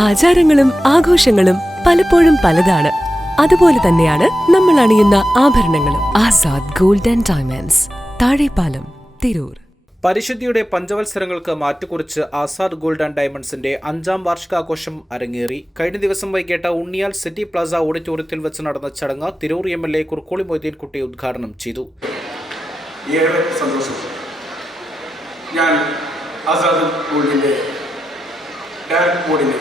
ആചാരങ്ങളും ആഘോഷങ്ങളും പലപ്പോഴും പലതാണ്. അതുപോലെ തന്നെയാണ് നമ്മൾ അണിയുന്ന ആഭരണങ്ങളും. Azad gold and diamonds Thazhepalam Tirur. പരിശുദ്ധിയുടെ പഞ്ചവത്സരങ്ങൾക്ക് മാറ്റുകുറിച്ച് ആസാദ് ഗോൾഡ് ആൻഡ് ഡയമണ്ട്സിന്റെ അഞ്ചാം വാർഷികാഘോഷം അരങ്ങേറി. കഴിഞ്ഞ ദിവസം വൈകിട്ട് ഉണ്ണിയാൽ സിറ്റി പ്ലാസ ഓഡിറ്റോറിയത്തിൽ വെച്ച് നടന്ന ചടങ്ങ് Tirur M L A Kurukkoli Moideenkutty ഉദ്ഘാടനം ചെയ്തു. ഞാൻ ആസാദ് ഗോൾഡിന്റെ ഡയറക്ട് ബോർഡിനെ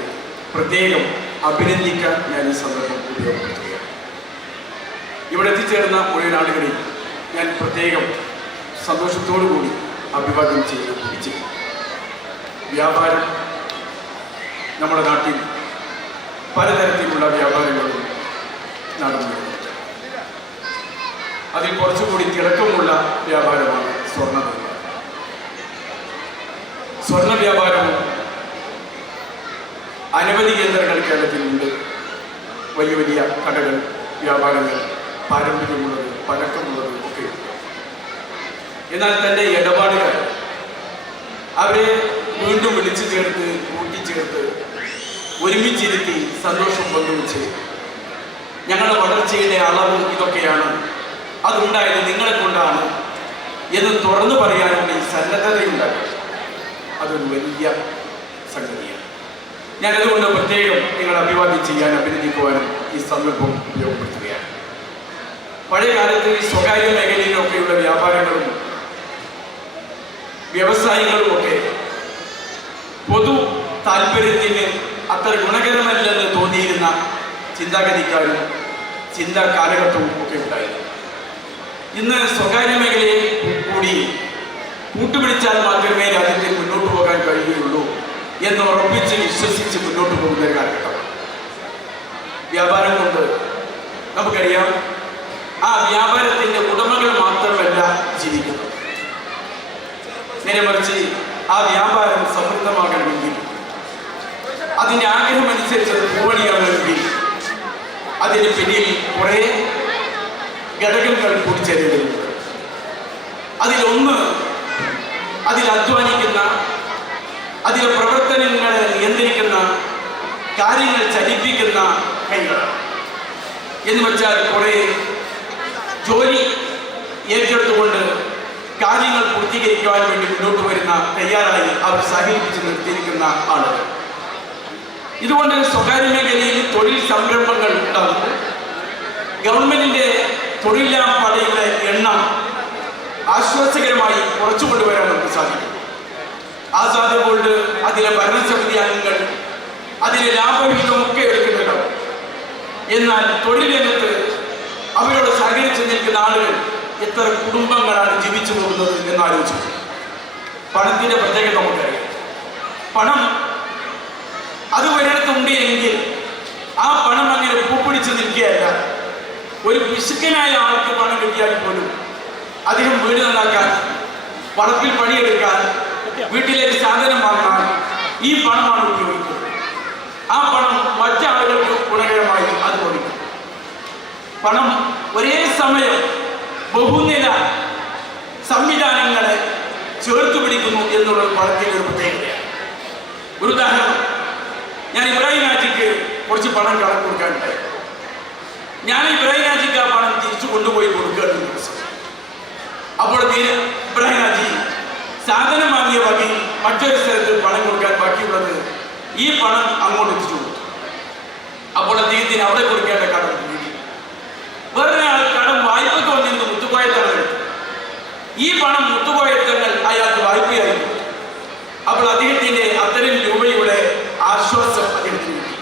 പ്രത്യേകം അഭിനന്ദിക്കാൻ ഞാൻ ഈ സന്ദർഭം ഉപയോഗപ്പെടുത്തുകയാണ്. ഇവിടെ എത്തിച്ചേർന്ന മുഴുവൻ ആളുകളിൽ ഞാൻ പ്രത്യേകം സന്തോഷത്തോടു കൂടി അഭിവാദ്യം ചെയ്ത് പിടിച്ചു വ്യാപാരം നമ്മുടെ നാട്ടിൽ പലതരത്തിലുള്ള വ്യാപാരങ്ങളും നടന്നു അതിൽ കുറച്ചുകൂടി തിളക്കമുള്ള വ്യാപാരമാണ് സ്വർണ വ്യാപാരം. സ്വർണ വ്യാപാരവും അനവധി കേന്ദ്രങ്ങൾ കേരളത്തിലുണ്ട്. വലിയ വലിയ കടകൾ വ്യാപാരങ്ങൾ പാരമ്പര്യമുള്ളത് പഴക്കമുള്ളത് ഒക്കെ. എന്നാൽ തന്റെ ഇടപാടുകൾ അവരെ വീണ്ടും വിളിച്ചു ചേർത്ത് കൂട്ടിച്ചേർത്ത് ഒരുമിച്ചിരുത്തി സന്തോഷം പങ്കുവെച്ച് ഞങ്ങളുടെ വളർച്ചയുടെ അളവ് ഇതൊക്കെയാണ്. അതുണ്ടായത് നിങ്ങളെ കൊണ്ടാണ് എന്ന് തുറന്നു പറയാനുള്ള ഈ സന്നദ്ധതയുണ്ടായി അതൊരു വലിയ സംഗതിയാണ്. ഞാനതുകൊണ്ട് പ്രത്യേകം നിങ്ങളെ അഭിവാദ്യം ചെയ്യാൻ അഭിനന്ദിക്കുവാനും ഈ സന്ദർഭം ഉപയോഗപ്പെടുത്തുകയാണ്. പഴയ കാലത്ത് ഈ സ്വകാര്യ മേഖലയിലൊക്കെയുള്ള വ്യാപാരങ്ങളും വ്യവസായങ്ങളും ഒക്കെ പൊതു താല്പര്യത്തിന് അത്ര ഗുണകരമല്ലെന്ന് തോന്നിയിരുന്ന ചിന്താഗതിക്കാരും ചിന്താ കാലഘട്ടവും ഒക്കെ ഉണ്ടായിരുന്നു. ഇന്ന് സ്വകാര്യ മേഖലയെ കൂടി കൂട്ടുപിടിച്ചാൽ മാത്രമേ രാജ്യത്തിൽ മുന്നോട്ട് പോകാൻ കഴിയുകയുള്ളൂ. എന്ന് ഉറപ്പിച്ച് വിശ്വസിച്ച് മുന്നോട്ട് പോകുന്ന ഒരു കാലഘട്ടം. വ്യാപാരം കൊണ്ട് നമുക്കറിയാം ആ വ്യാപാരത്തിന്റെ ഉടമകൾ മാത്രമല്ല ജീവിക്കുന്നത്. നേരെ മറിച്ച് ആ വ്യാപാരം സമൃദ്ധമാകണമെങ്കിൽ അതിന്റെ ആഗ്രഹമനുസരിച്ച് അത് പൂവണിയാകണമെങ്കിൽ അതിന് പിന്നിൽ കുറേ ഘടകങ്ങൾ കൂടിച്ചേരേണ്ടതുണ്ട് അതിലൊന്ന് അതിൽ കാര്യങ്ങൾ ചലിപ്പിക്കുന്ന കൈകളാണ് എന്ന് വെച്ചാൽ കുറേ ജോലി ഏറ്റെടുത്തുകൊണ്ട് കാര്യങ്ങൾ പൂർത്തീകരിക്കുവാൻ വേണ്ടി മുന്നോട്ട് വരുന്ന തയ്യാറായി അവർ സഹകരിപ്പിച്ച് നിർത്തിയിരിക്കുന്ന ആളുകൾ. ഇതുകൊണ്ട് സ്വകാര്യ മേഖലയിൽ തൊഴിൽ സംരംഭങ്ങൾ ഉണ്ടാകുന്നു. ഗവൺമെന്റിന്റെ തൊഴിലാളികളുടെ എണ്ണം ആശ്വാസകരമായി കുറച്ചു കൊണ്ടുവരാൻ നമുക്ക് സാധിക്കും. ആസാദ് ഗോൾഡ് അതിലെ അംഗങ്ങൾ അതിലെ ലാഭവിഹിതമൊക്കെ എടുക്കുന്നുണ്ട്. എന്നാൽ തൊഴിൽ അവരോട് സഹകരിച്ച് നിൽക്കുന്ന ആളുകൾ എത്ര കുടുംബങ്ങളാണ് ജീവിച്ചു പോകുന്നത് എന്നാലോചിച്ചു പണത്തിന്റെ പ്രത്യേകത നമുക്കറിയാം. പണം അത് ഒരിടത്തുണ്ട് എങ്കിൽ ആ പണം അങ്ങനെ പൂപ്പിടിച്ച് നിൽക്കുകയല്ല. ഒരു പിശുക്കനായ ആൾക്ക് പണം കിട്ടിയാൽ പോലും അദ്ദേഹം വീട് നന്നാക്കാൻ പണത്തിൽ പണിയെടുക്കാൻ വീട്ടിലേക്ക് സാധനം വാങ്ങാൻ ഈ പണമാണ് ഉപയോഗിക്കുന്നത്. ആ പണം മറ്റാളുകൾക്ക് ഗുണകരമായി അത് കൊടുക്കും. പണം ഒരേ സമയം ബഹുനില സംവിധാനങ്ങളെ ചേർത്ത് പിടിക്കുന്നു എന്നുള്ളത് പണത്തിന്റെ ഒരു പ്രത്യേകതയാണ്. ഒരു ഉദാഹരണം ഞാൻ ഇബ്രാഹിം രാജിക്ക് കുറച്ച് പണം കടം കൊടുക്കാനുണ്ടായി ഞാൻ ഇബ്രാഹിം രാജിക്ക് ആ പണം തിരിച്ചു കൊണ്ടുപോയി കൊടുക്കുകയാണ് അപ്പോൾ ഇബ്രാഹിം രാജി സാധനം വാങ്ങിയ വകി മറ്റൊരു സ്ഥലത്ത് ഈ പണം അങ്ങോട്ട് എത്തിച്ചു കൊടുത്തു. അപ്പോൾ അദ്ദേഹത്തിന് അവിടെ കൊടുക്കേണ്ട കടം വീടി വേറൊരാൾ കടം വായ്പക്ക് വന്നിരുന്ന് മുത്തുപോയ എടുത്തത് ഈ പണം മുത്തുപോയത്തങ്ങൾ അയാൾക്ക് വായ്പയായി. അപ്പോൾ അദ്ദേഹത്തിന്റെ അത്തരം രൂപയുടെ ആശ്വാസം അദ്ദേഹത്തിന് കിട്ടി.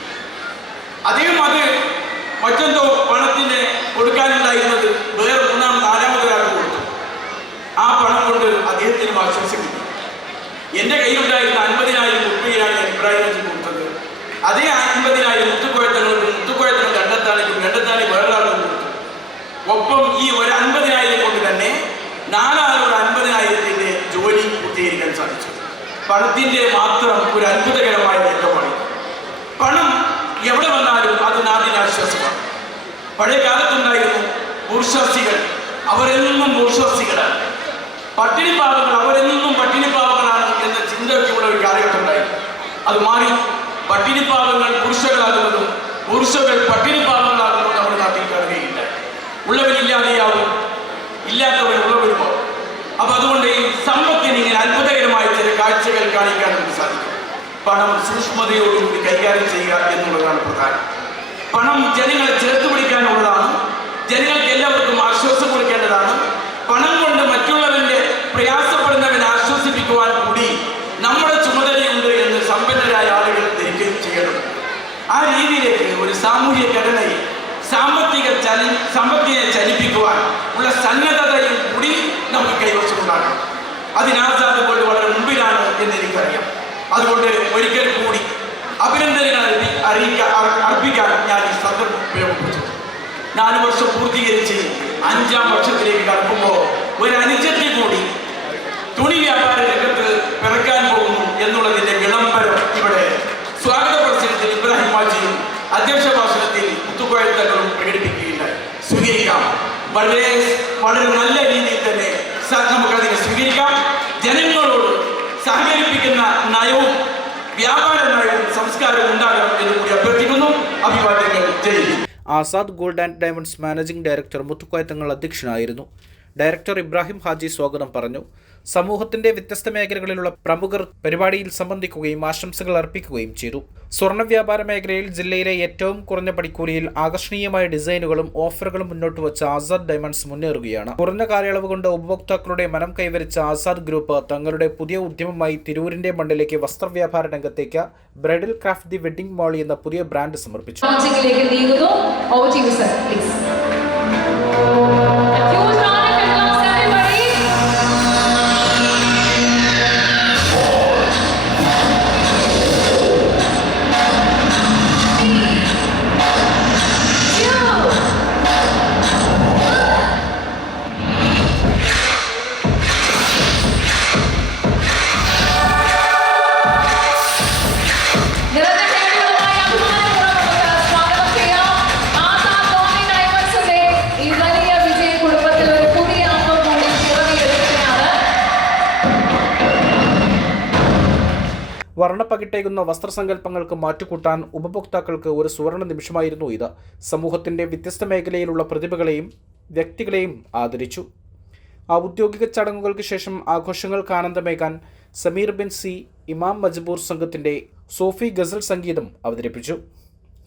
അദ്ദേഹം അത് മറ്റെന്തോ പണത്തിന് കൊടുക്കാനുണ്ടായിരുന്നത് വേറെ മൂന്നാം നാലാമതൊരാൾക്ക് കൊടുത്തു ആ പണം കൊണ്ട് അദ്ദേഹത്തിന് ആശ്വാസം കിട്ടി എന്റെ കയ്യിലുണ്ടായിരുന്ന അൻപതിനായിരം ഉറുപ്പികയാണ് ഞാൻ ഇബ്രാഹിം ഹാജി കൊടുത്തത് അതേ അൻപതിനായിരം മുത്തുക്കോയത്തങ്ങൾക്ക് മുത്തുക്കോയത്തങ്ങൾ രണ്ടത്താണിക്കും രണ്ടത്താണി വേറൊരാളും കൊടുത്തു ഒപ്പം ഈ ഒരു അൻപതിനായിരം കൊണ്ട് തന്നെ നാലാളുടെ അൻപതിനായിരത്തിന്റെ ജോലി പൂർത്തീകരിക്കാൻ സാധിച്ചു. പണത്തിന്റെ മാത്രം ഒരു അത്ഭുതകരമായ നേട്ടമാണ്. പണം എവിടെ വന്നാലും അത് നാടിന് ആശ്വാസമാണ്. പഴയ കാലത്തുണ്ടായിരുന്നു ബൂർഷാസികൾ അവരെന്നും ബൂർഷാസികളാണ് പട്ടിണി പാവങ്ങൾ അവരെന്നും പട്ടിണി പാവങ്ങളാണ് എന്ന ചിന്തയൊക്കെയുള്ള ഒരു കാലഘട്ടം ഉണ്ടായിരുന്നു അത് മാറി. പട്ടിണിപ്പാവങ്ങൾ പുരുഷകളാകുന്നതും പുരുഷകൾ പട്ടിണിപ്പാവങ്ങളാകുന്നതും നമ്മുടെ നാട്ടിൽ കാണുകയില്ല ഉള്ളവരില്ലാതെയാവും ഇല്ലാത്തവർ ഉള്ളവരുമോ അപ്പൊ അതുകൊണ്ട് ഈ സമ്പത്തിന് ഇങ്ങനെ അത്ഭുതകരമായ ചില കാഴ്ചകൾ കാണിക്കാൻ നമുക്ക് സാധിക്കും പണം സൂക്ഷ്മതയോടുകൂടി കൈകാര്യം ചെയ്യുക എന്നുള്ളതാണ് പ്രധാനം. പണം ജനങ്ങളെ ചേർത്ത് പിടിക്കാനുള്ളതാണ്. ജനങ്ങൾക്ക് എല്ലാവർക്കും ആശ്വാസം കൊടുക്കേണ്ടതാണ്. പണം കൊണ്ട് മറ്റുള്ളവന്റെ പ്രയാസപ്പെടുന്നവനെ ആശ്വസിപ്പിക്കുവാൻ കൂടി നമ്മുടെ ചുമതലയുണ്ട് എന്ന് സമ്പന്നരായ ആളുകൾ ധരിക്കുകയും ചെയ്യണം. ആ രീതിയിലേക്ക് ഒരു സാമൂഹ്യ ഘടനയിൽ സാമ്പത്തിക ചലി സമ്പത്തിനെ ചലിപ്പിക്കുവാൻ ഉള്ള സന്നദ്ധതയും കൂടി നമുക്ക് കൈവശമുണ്ടാകണം. അതിന് ആസാദ് കൊണ്ട് വളരെ മുമ്പിലാണ് എന്ന് എനിക്കറിയാം അതുകൊണ്ട് ഒരിക്കൽ കൂടി അഭിനന്ദനങ്ങൾ അറിയിക്കാൻ അർ- അർപ്പിക്കാൻ ഞാൻ ഈ സന്ദർഭം ഉപയോഗപ്പെടുത്തുന്നു നാല് വർഷം പൂർത്തീകരിച്ച് അഞ്ചാം വർഷത്തിലേക്ക് കടക്കുമ്പോൾ ഒരു അനുജത്തെ കൂടി തുണി വ്യാപാര രംഗത്ത് പിറക്കാൻ പോകുന്നു എന്നുള്ളതിന്റെ വിളംബരം ഇവിടെ സ്വാഗത പ്രസംഗത്തിൽ ഇബ്രാഹിം മാജിയും അധ്യക്ഷ ഭാഷണത്തിൽ മുത്തുക്കോയത്തങ്ങളും പ്രകടിപ്പിക്കുകയുണ്ടായി. സ്വീകരിക്കാം. വളരെ വളരെ നല്ല രീതിയിൽ തന്നെ നമുക്ക് അതിനെ സ്വീകരിക്കാം. ജനങ്ങളോട് സഹകരിപ്പിക്കുന്ന നയവും വ്യാപാര നയവും സംസ്കാരവും ഉണ്ടാകണം എന്ന് കൂടി അഭ്യർത്ഥിക്കുന്നു. അഭിവാദ്യങ്ങൾ. ജയ് Azad gold and diamonds managing director Muthukoya Thangal അധ്യക്ഷനായിരുന്നു. ഡയറക്ടർ ഇബ്രാഹിം ഹാജി സ്വാഗതം പറഞ്ഞു. സമൂഹത്തിന്റെ വ്യത്യസ്ത മേഖലകളിലുള്ള പ്രമുഖർ പരിപാടിയിൽ സംബന്ധിക്കുകയും ആശംസകൾ അർപ്പിക്കുകയും ചെയ്തു. സ്വർണ വ്യാപാര മേഖലയിൽ ജില്ലയിലെ ഏറ്റവും കുറഞ്ഞ പണിക്കൂലിയിൽ ആകർഷണീയമായ ഡിസൈനുകളും ഓഫറുകളും മുന്നോട്ട് വെച്ച ആസാദ് ഡയമണ്ട്സ് മുന്നേറുകയാണ്. കുറഞ്ഞ കാലയളവ് കൊണ്ട് ഉപഭോക്താക്കളുടെ മനം കൈവരിച്ച ആസാദ് ഗ്രൂപ്പ് തങ്ങളുടെ പുതിയ ഉദ്യമമായി തിരൂരിന്റെ മണ്ണിലേക്ക് വസ്ത്രവ്യാപാര രംഗത്തേക്ക് bridal craft the wedding Molly എന്ന പുതിയ ബ്രാൻഡ് സമർപ്പിച്ചു. വർണപ്പകിട്ടേകുന്ന വസ്ത്രസങ്കല്പങ്ങൾക്ക് മാറ്റുകൂട്ടാൻ ഉപഭോക്താക്കൾക്ക് ഒരു സുവർണ നിമിഷമായിരുന്നു ഇത്. സമൂഹത്തിന്റെ വ്യത്യസ്ത മേഖലയിലുള്ള പ്രതിഭകളെയും വ്യക്തികളെയും ആദരിച്ചു. ഔദ്യോഗിക ചടങ്ങുകൾക്ക് ശേഷം ആഘോഷങ്ങൾക്ക് ആനന്ദമേകാൻ സമീർ ബിൻ സി ഇമാം മജ്ബൂർ സംഘത്തിന്റെ സൂഫി ഗസൽ സംഗീതം അവതരിപ്പിച്ചു.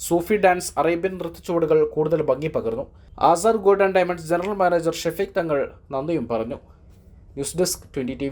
സൂഫി ഡാൻസ് അറേബ്യൻ നൃത്തച്ചുവടുകൾ കൂടുതൽ ഭംഗി പകർന്നു. Azad gold and diamonds general manager Shefeeq Thangal നന്ദിയും പറഞ്ഞു. News desk twenty T